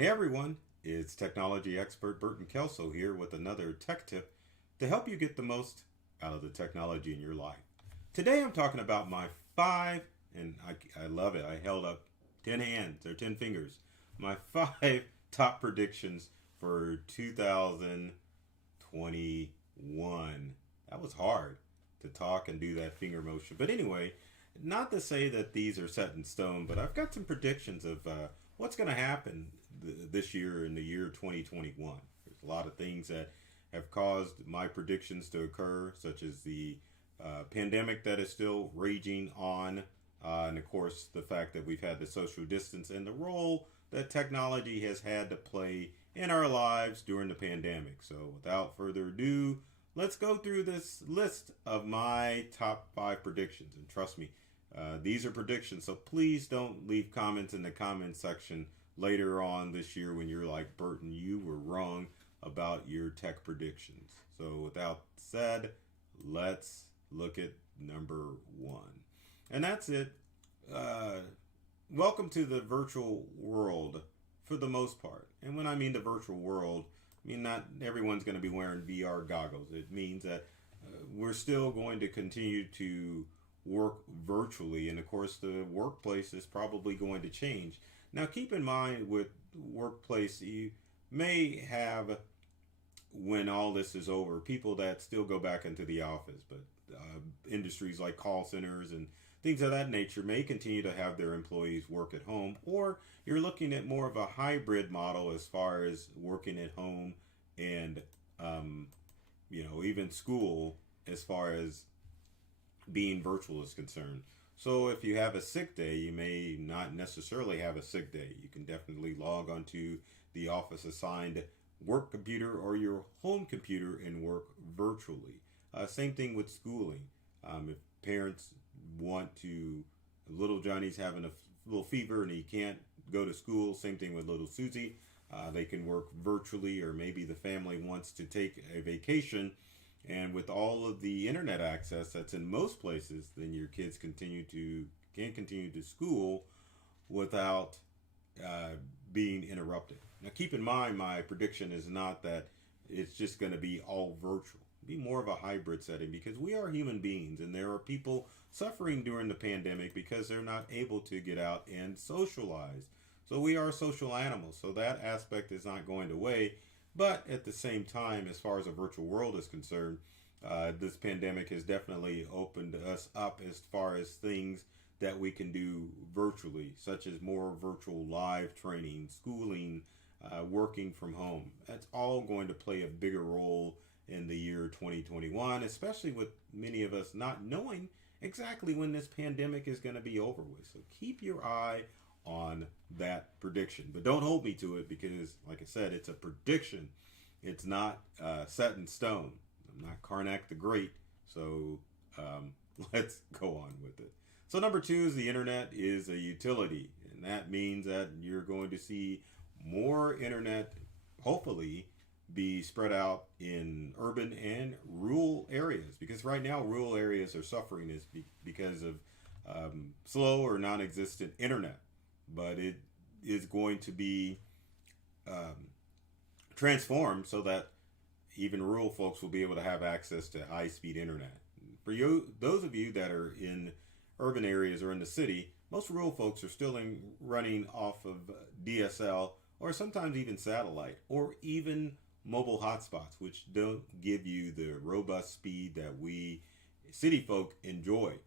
Hey everyone, it's technology expert Burton Kelso here with another tech tip to help you get the most out of the technology in your life. Today I'm talking about my five, and I love it, I held up 10 hands or 10 fingers, my five top predictions for 2021. That was hard to talk and do that finger motion. But anyway, not to say that these are set in stone, but I've got some predictions of what's going to happen this year in the year 2021. There's a lot of things that have caused my predictions to occur, such as the pandemic that is still raging on, and of course the fact that we've had the social distance and the role that technology has had to play in our lives during the pandemic. So without further ado, let's go through this list of my top five predictions. And trust me, these are predictions, so please don't leave comments in the comment section later on this year when you're like, Burton, you were wrong about your tech predictions. So without said, let's look at number one. And that's it. Welcome to the virtual world for the most part. And when I mean the virtual world, I mean not everyone's going to be wearing VR goggles. It means that we're still going to continue to work virtually, and of course the workplace is probably going to change. Now keep in mind with workplace, you may have, when all this is over, people that still go back into the office, but industries like call centers and things of that nature may continue to have their employees work at home, or you're looking at more of a hybrid model as far as working at home and even school as far as being virtual is concerned. So if you have a sick day, you may not necessarily have a sick day. You can definitely log onto the office assigned work computer or your home computer and work virtually. Same thing with schooling. If parents want to, little Johnny's having a little fever and he can't go to school, same thing with little Susie. They can work virtually, or maybe the family wants to take a vacation. And with all of the internet access that's in most places, then your kids can continue to school without being interrupted. Now keep in mind, my prediction is not that it's just going to be all virtual. Be more of a hybrid setting, because we are human beings and there are people suffering during the pandemic because they're not able to get out and socialize. So we are social animals, so that aspect is not going away. But at the same time, as far as the virtual world is concerned, this pandemic has definitely opened us up as far as things that we can do virtually, such as more virtual live training, schooling, working from home. That's all going to play a bigger role in the year 2021, especially with many of us not knowing exactly when this pandemic is going to be over with. So keep your eye on that prediction, but don't hold me to it, because like I said, it's a prediction. It's not set in stone. I'm not Karnak the Great, so let's go on with it. So number two is the internet is a utility, and that means that you're going to see more internet hopefully be spread out in urban and rural areas, because right now rural areas are suffering because of slow or non-existent internet. But it is going to be transformed so that even rural folks will be able to have access to high-speed internet. For you, those of you that are in urban areas or in the city, most rural folks are still running off of DSL, or sometimes even satellite, or even mobile hotspots, which don't give you the robust speed that we city folk enjoy.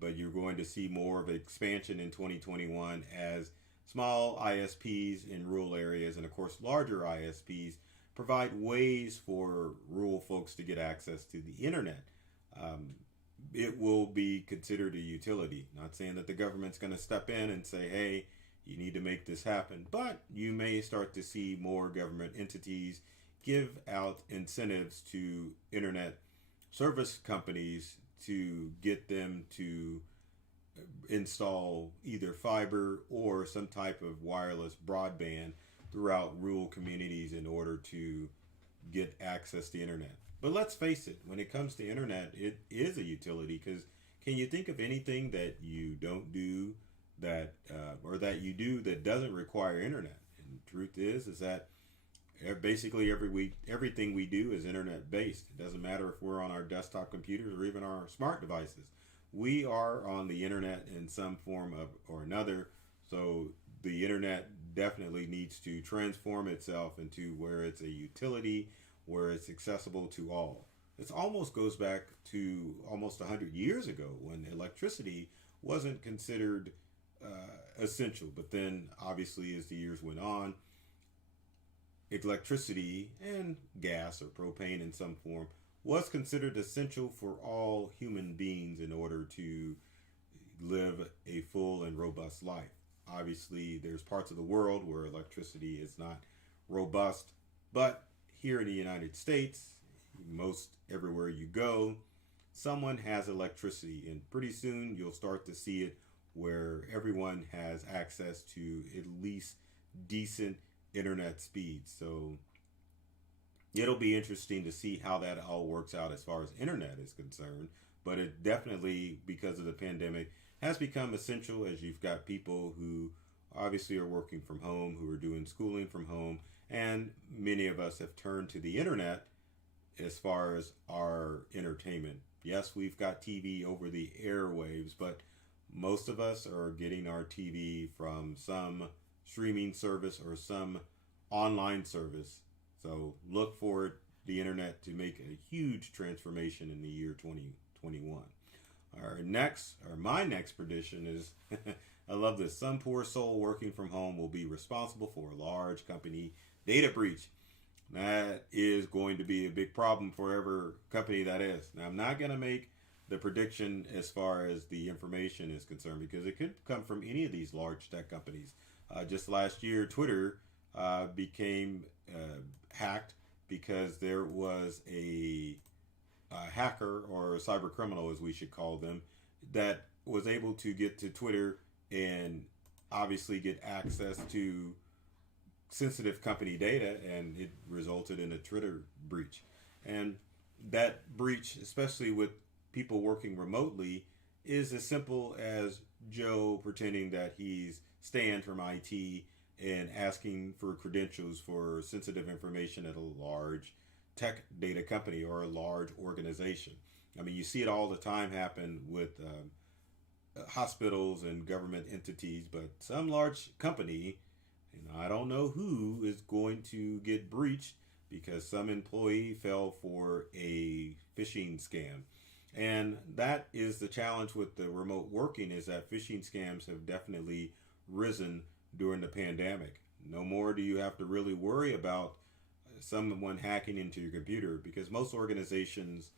But you're going to see more of an expansion in 2021 as small ISPs in rural areas, and of course larger ISPs, provide ways for rural folks to get access to the internet. It will be considered a utility. Not saying that the government's going to step in and say, hey, you need to make this happen, but you may start to see more government entities give out incentives to internet service companies to get them to install either fiber or some type of wireless broadband throughout rural communities in order to get access to internet. But let's face it, when it comes to internet, it is a utility, because can you think of anything that you don't do that or that you do that doesn't require internet? And truth is that basically everything we do is internet based. It doesn't matter if we're on our desktop computers or even our smart devices. We are on the internet in some form of or another. So the internet definitely needs to transform itself into where it's a utility, where it's accessible to all. It almost goes back to almost 100 years ago when electricity wasn't considered essential. But then, obviously, as the years went on, electricity and gas or propane in some form was considered essential for all human beings in order to live a full and robust life. Obviously, there's parts of the world where electricity is not robust, but here in the United States, most everywhere you go, someone has electricity, and pretty soon you'll start to see it where everyone has access to at least decent internet speeds. So it'll be interesting to see how that all works out as far as internet is concerned. But it definitely, because of the pandemic, has become essential as you've got people who obviously are working from home, who are doing schooling from home, and many of us have turned to the internet as far as our entertainment. Yes, we've got TV over the airwaves, but most of us are getting our TV from some streaming service or some online service. So look for the internet to make a huge transformation in the year 2021. My next prediction is, I love this. Some poor soul working from home will be responsible for a large company data breach. That is going to be a big problem for every company that is. Now, I'm not going to make the prediction as far as the information is concerned because it could come from any of these large tech companies. Just last year, Twitter became hacked because there was a hacker or a cyber criminal, as we should call them, that was able to get to Twitter and obviously get access to sensitive company data, and it resulted in a Twitter breach. And that breach, especially with people working remotely, is as simple as Joe pretending that he's Stan from IT and asking for credentials for sensitive information at a large tech data company or a large organization. I mean, you see it all the time happen with hospitals and government entities, but some large company, I don't know who is going to get breached because some employee fell for a phishing scam. And that is the challenge with the remote working, is that phishing scams have definitely risen during the pandemic. No more do you have to really worry about someone hacking into your computer because most organizations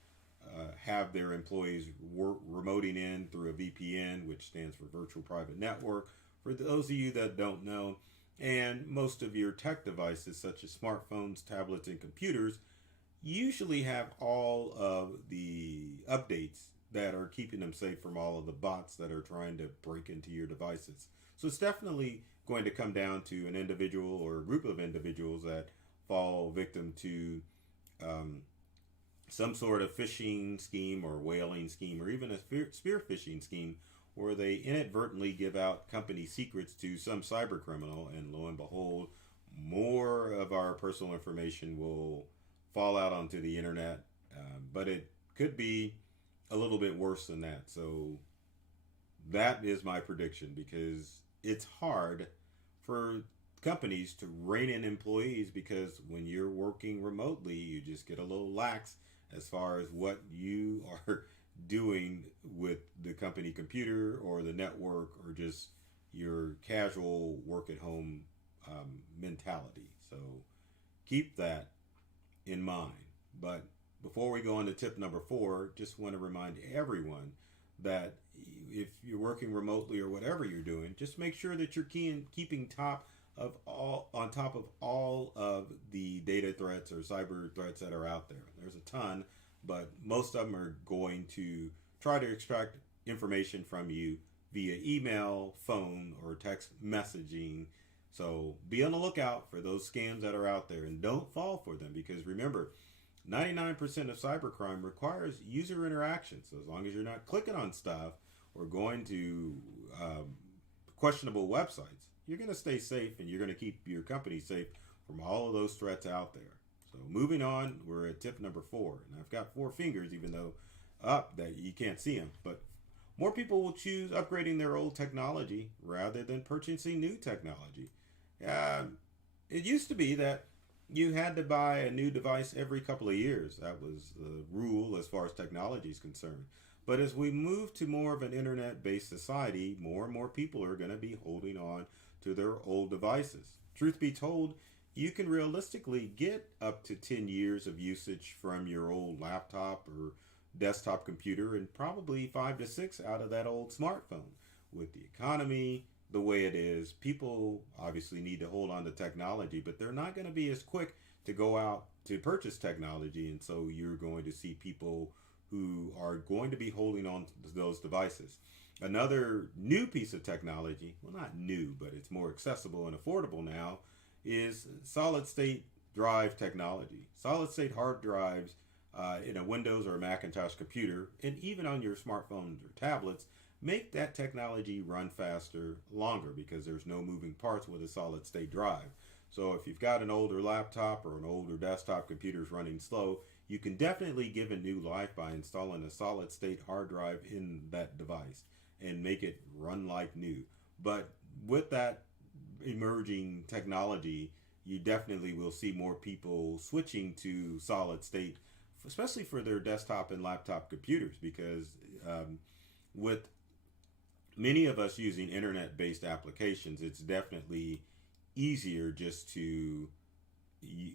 have their employees remoting in through a VPN, which stands for Virtual Private Network. For those of you that don't know, and most of your tech devices, such as smartphones, tablets, and computers, usually have all of the updates that are keeping them safe from all of the bots that are trying to break into your devices. So it's definitely going to come down to an individual or a group of individuals that fall victim to some sort of phishing scheme or whaling scheme or even a spear phishing scheme where they inadvertently give out company secrets to some cyber criminal, and lo and behold, more of our personal information will fall out onto the internet. But it could be a little bit worse than that. So that is my prediction, because it's hard for companies to rein in employees, because when you're working remotely, you just get a little lax as far as what you are doing with the company computer or the network or just your casual work at home mentality. So keep that in mind. But before we go on to tip number 4, just want to remind everyone that if you're working remotely or whatever you're doing, just make sure that you're keeping on top of all of the data threats or cyber threats that are out there. There's a ton, but most of them are going to try to extract information from you via email, phone, or text messaging. So be on the lookout for those scams that are out there, and don't fall for them, because remember, 99% of cybercrime requires user interaction. So as long as you're not clicking on stuff or going to questionable websites, you're going to stay safe and you're going to keep your company safe from all of those threats out there. So moving on, we're at tip number 4. And I've got 4 fingers, even though up that you can't see them. But more people will choose upgrading their old technology rather than purchasing new technology. It used to be that you had to buy a new device every couple of years. That was the rule as far as technology is concerned. But as we move to more of an internet-based society, more and more people are going to be holding on to their old devices. Truth be told, you can realistically get up to 10 years of usage from your old laptop or desktop computer and probably 5 to 6 out of that old smartphone. With the economy the way it is, people obviously need to hold on to technology, but they're not going to be as quick to go out to purchase technology, and so you're going to see people who are going to be holding on to those devices. Another new piece of technology, well, not new, but it's more accessible and affordable now, is solid state drive technology. Solid state hard drives in a Windows or a Macintosh computer, and even on your smartphones or tablets, make that technology run faster, longer, because there's no moving parts with a solid state drive. So if you've got an older laptop or an older desktop computer's running slow, you can definitely give it new life by installing a solid state hard drive in that device and make it run like new. But with that emerging technology, you definitely will see more people switching to solid state, especially for their desktop and laptop computers, because with many of us using internet-based applications, it's definitely easier just to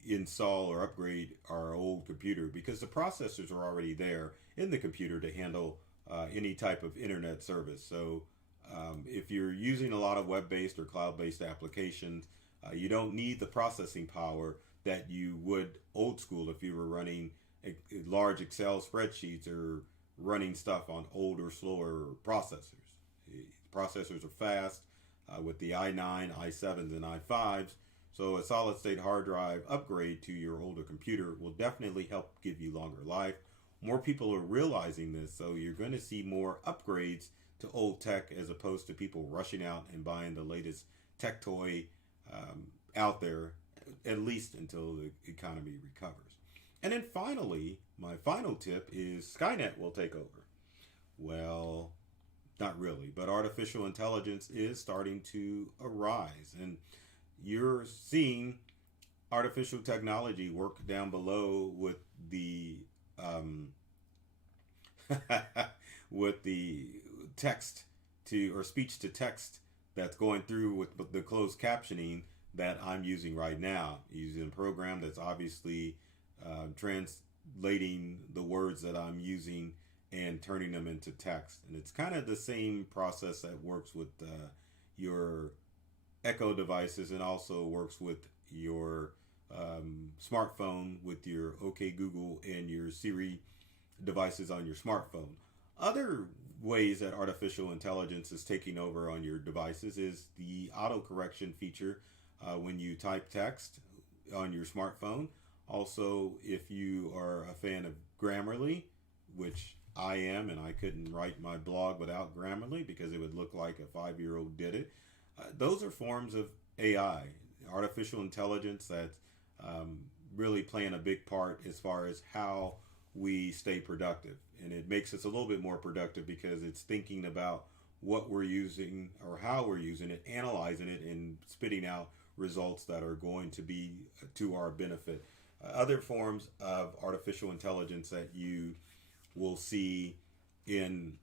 install or upgrade our old computer because the processors are already there in the computer to handle any type of internet service. So if you're using a lot of web-based or cloud-based applications, you don't need the processing power that you would old school if you were running large Excel spreadsheets or running stuff on older, slower processors. Processors are fast with the i9, i7s, and i5s. So a solid state hard drive upgrade to your older computer will definitely help give you longer life. More people are realizing this, so you're going to see more upgrades to old tech as opposed to people rushing out and buying the latest tech toy out there, at least until the economy recovers. And then finally, my final tip is Skynet will take over. Well, not really, but artificial intelligence is starting to arise, and you're seeing artificial technology work down below with the with the text to or speech to text that's going through with the closed captioning that I'm using right now, using a program that's obviously translating the words that I'm using and turning them into text. And it's kind of the same process that works with your Echo devices and also works with your smartphone with your OK Google and your Siri devices on your smartphone. Other ways that artificial intelligence is taking over on your devices is the autocorrection feature when you type text on your smartphone. Also, if you are a fan of Grammarly, which I am, and I couldn't write my blog without Grammarly because it would look like a 5-year-old did it. Those are forms of AI, artificial intelligence that's really playing a big part as far as how we stay productive. And it makes us a little bit more productive because it's thinking about what we're using or how we're using it, analyzing it, and spitting out results that are going to be to our benefit. Other forms of artificial intelligence that you will see in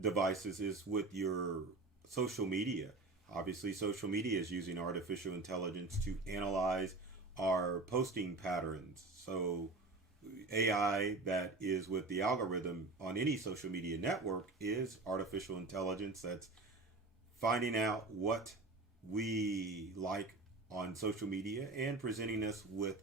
devices is with your social media. Obviously, social media is using artificial intelligence to analyze our posting patterns. So AI that is with the algorithm on any social media network is artificial intelligence that's finding out what we like on social media and presenting us with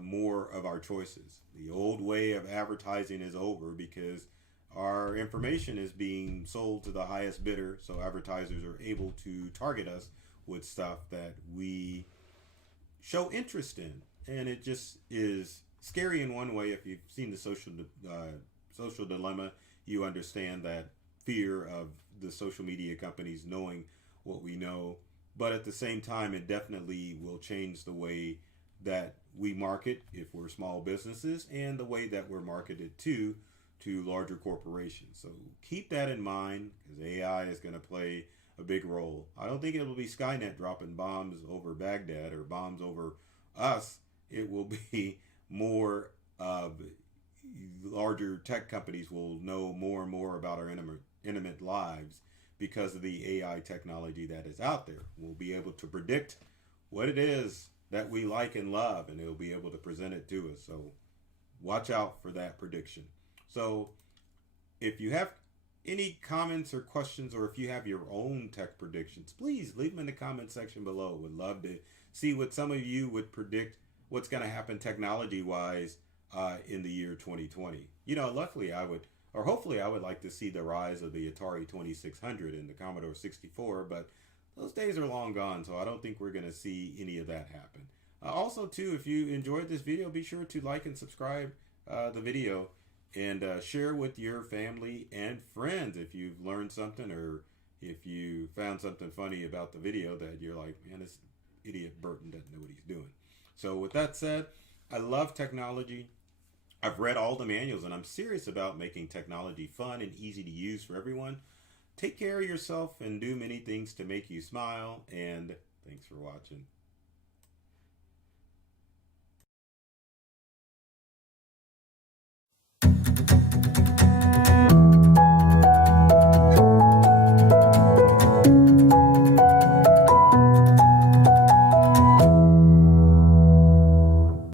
more of our choices. The old way of advertising is over because our information is being sold to the highest bidder, so advertisers are able to target us with stuff that we show interest in. And it just is scary in one way. If you've seen the social dilemma, you understand that fear of the social media companies knowing what we know but at the same time, it definitely will change the way that we market if we're small businesses and the way that we're marketed to larger corporations. So keep that in mind because AI is going to play a big role. I don't think it will be Skynet dropping bombs over Baghdad or bombs over us. It will be more of larger tech companies will know more and more about our intimate lives because of the AI technology that is out there. We'll be able to predict what it is that we like and love, and it'll be able to present it to us. So watch out for that prediction. So if you have any comments or questions, or if you have your own tech predictions, please leave them in the comment section below. Would love to see what some of you would predict what's going to happen technology wise in the year 2020. You know, luckily I would, or hopefully I would like to see the rise of the Atari 2600 and the Commodore 64, but those days are long gone, so I don't think we're going to see any of that happen. Also, too, if you enjoyed this video, be sure to like and subscribe the video and share with your family and friends if you've learned something or if you found something funny about the video that you're like, man, this idiot Burton doesn't know what he's doing. So with that said, I love technology. I've read all the manuals and I'm serious about making technology fun and easy to use for everyone. Take care of yourself and do many things to make you smile, and thanks for watching.